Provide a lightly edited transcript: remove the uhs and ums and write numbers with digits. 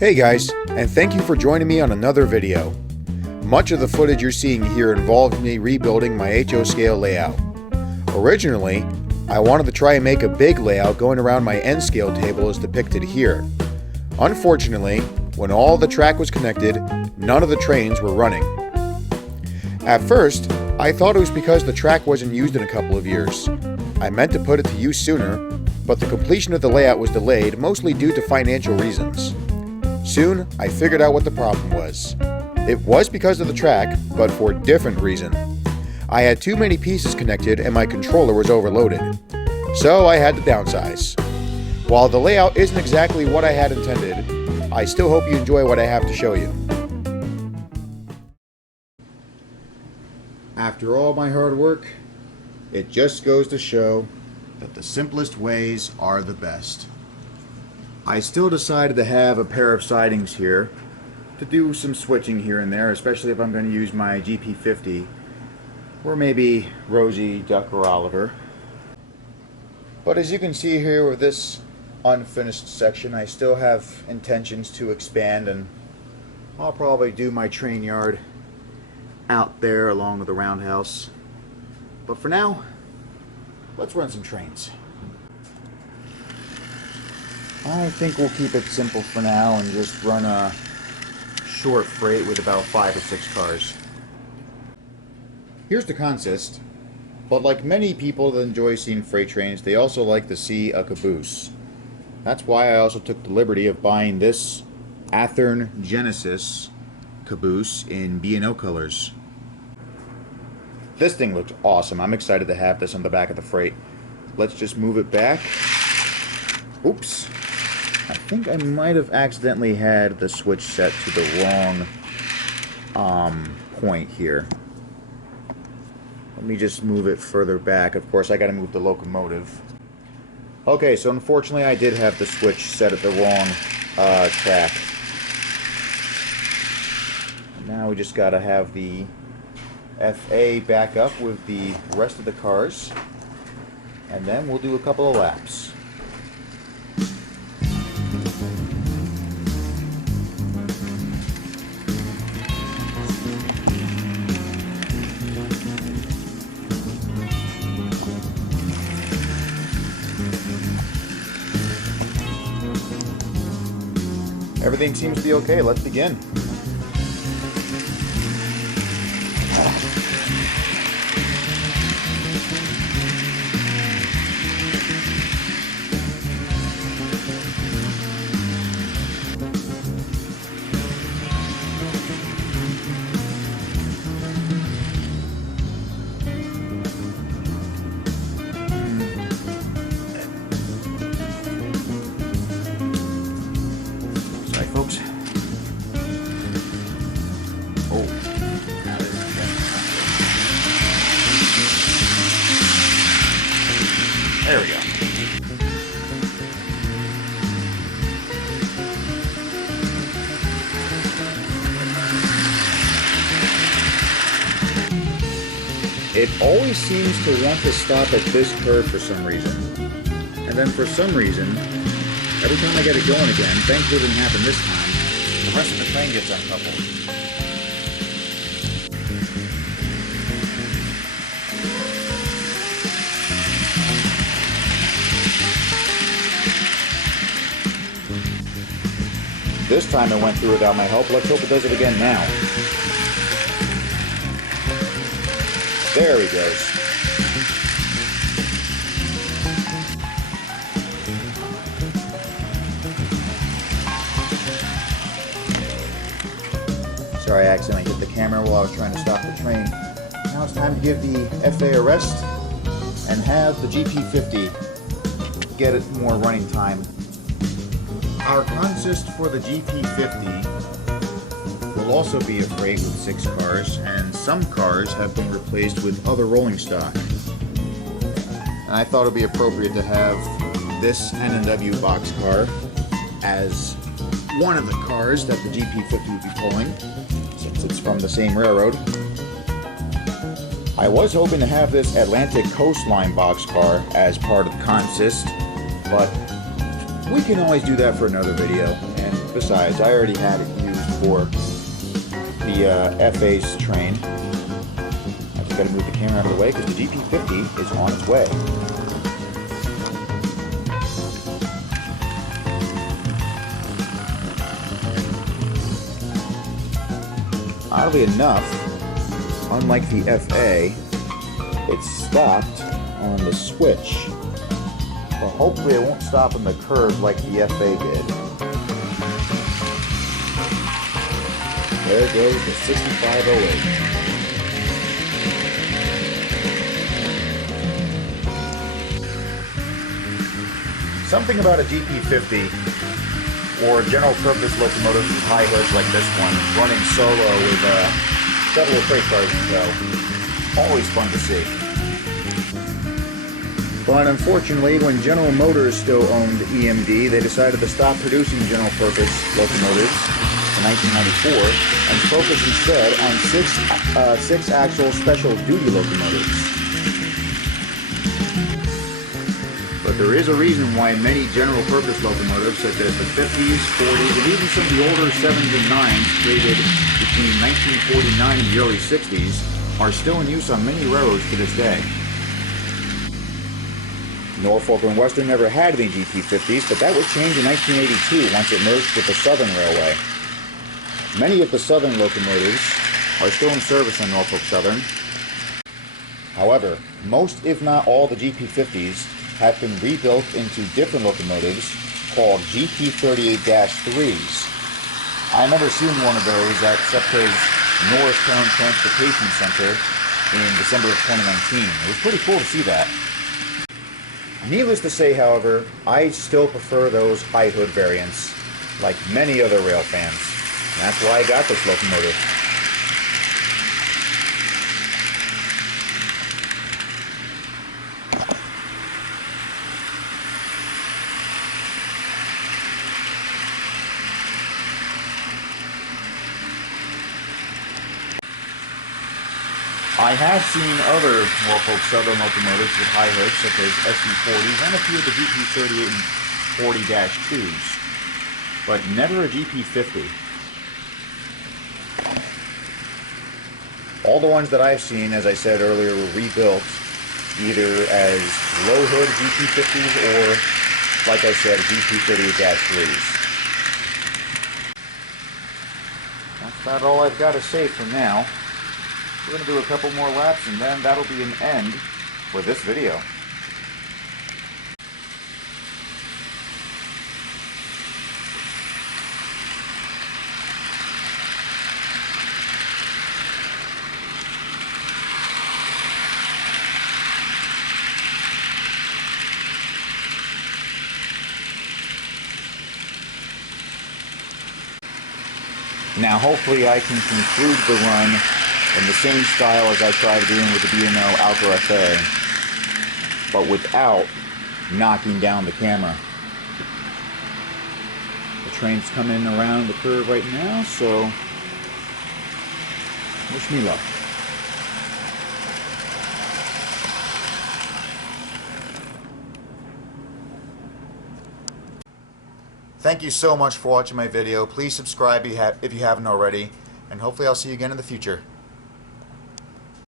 Hey guys, and thank you for joining me on another video. Much of the footage you're seeing here involved me rebuilding my HO scale layout. Originally, I wanted to try and make a big layout going around my N scale table as depicted here. Unfortunately, when all the track was connected, none of the trains were running. At first, I thought it was because the track wasn't used in a couple of years. I meant to put it to use sooner, but the completion of the layout was delayed mostly due to financial reasons. Soon, I figured out what the problem was. It was because of the track, but for a different reason. I had too many pieces connected and my controller was overloaded. So I had to downsize. While the layout isn't exactly what I had intended, I still hope you enjoy what I have to show you. After all my hard work, it just goes to show that the simplest ways are the best. I still decided to have a pair of sidings here to do some switching here and there, especially if I'm going to use my GP50 or maybe Rosie, Duck, or Oliver. But as you can see here with this unfinished section, I still have intentions to expand, and I'll probably do my train yard out there along with the roundhouse. But for now, let's run some trains. I think we'll keep it simple for now and just run a short freight with about 5 or 6 cars. Here's the consist, but like many people that enjoy seeing freight trains, they also like to see a caboose. That's why I also took the liberty of buying this Athearn Genesis caboose in B&O colors. This thing looks awesome. I'm excited to have this on the back of the freight. Let's just move it back. Oops. I think I might have accidentally had the switch set to the wrong point here. Let me just move it further back. Of course, I got to move the locomotive. Okay, so unfortunately I did have the switch set at the wrong track. Now we just got to have the FA back up with the rest of the cars, and then we'll do a couple of laps. Everything seems to be okay. Let's begin. Folks. Oh, now this is good. There we go. It always seems to want to stop at this curve for some reason. And then for some reason, every time I get it going again, thankfully it didn't happen this time, the rest of the train gets uncoupled. This time it went through without my help. Let's hope it does it again now. There he goes. Sorry, I accidentally hit the camera while I was trying to stop the train. Now it's time to give the FA a rest and have the GP50 get it more running time. Our consist for the GP50 will also be a freight with 6 cars, and some cars have been replaced with other rolling stock. And I thought it would be appropriate to have this N&W boxcar as one of the cars that the GP50 would be pulling, since it's from the same railroad. I was hoping to have this Atlantic Coastline boxcar as part of the consist, but we can always do that for another video. And besides, I already had it used for the FA's train. I just got to move the camera out of the way because the GP50 is on its way. Oddly enough, unlike the FA, it stopped on the switch. Well, hopefully it won't stop on the curve like the FA did. There goes the 6508. Something about a GP50 or general purpose locomotives with high hoods like this one, running solo with several freight cars in tow. Always fun to see. But unfortunately, when General Motors still owned EMD, they decided to stop producing general purpose locomotives in 1994 and focus instead on six axle special duty locomotives. But there is a reason why many general purpose locomotives such as the 50s, 40s, and even some of the older 7s and 9s created between 1949 and the early 60s are still in use on many railroads to this day. Norfolk and Western never had any GP50s, but that would change in 1982 once it merged with the Southern Railway. Many of the Southern locomotives are still in service on Norfolk Southern. However, most if not all the GP50s have been rebuilt into different locomotives called GP38-3s. I never seen one of those at SEPTA's Norristown Transportation Center in December of 2019. It was pretty cool to see that. Needless to say, however, I still prefer those high hood variants, like many other rail fans. And that's why I got this locomotive. I have seen other Norfolk Southern locomotives with high hoods, such as SC40s and a few of the GP38 and 40-2s, but never a GP50. All the ones that I've seen, as I said earlier, were rebuilt either as low hood GP50s or, like I said, GP38-3s. That's about all I've got to say for now. We're going to do a couple more laps and then that'll be an end for this video. Now hopefully I can conclude the run in the same style as I tried doing with the B&O Alco FA, but without knocking down the camera. The train's coming around the curve right now, so wish me luck. Thank you so much for watching my video. Please subscribe if you haven't already, and hopefully I'll see you again in the future.